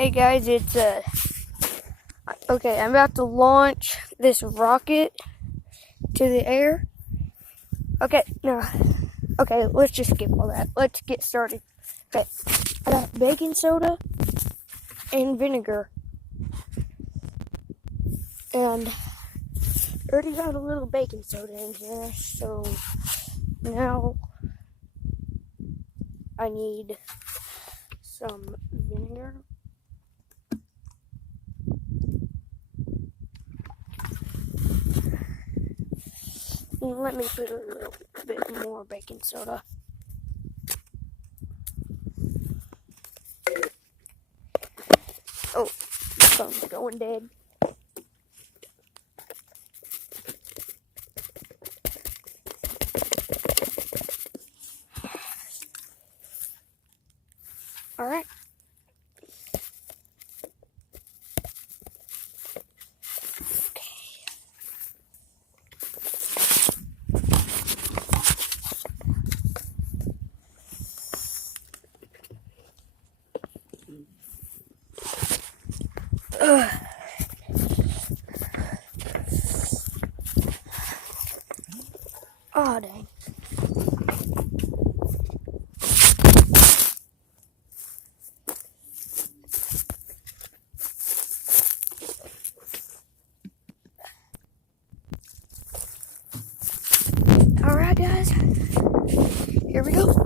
Hey guys, it's okay, I'm about to launch this rocket to the air. Okay, let's just skip all that. Let's get started. Okay, I got baking soda and vinegar. And I already got a little baking soda in here, so now I need some vinegar. Let me put a little bit more baking soda. Oh, my phone's going dead. Alright. Oh, dang. Alright, guys. Here we go.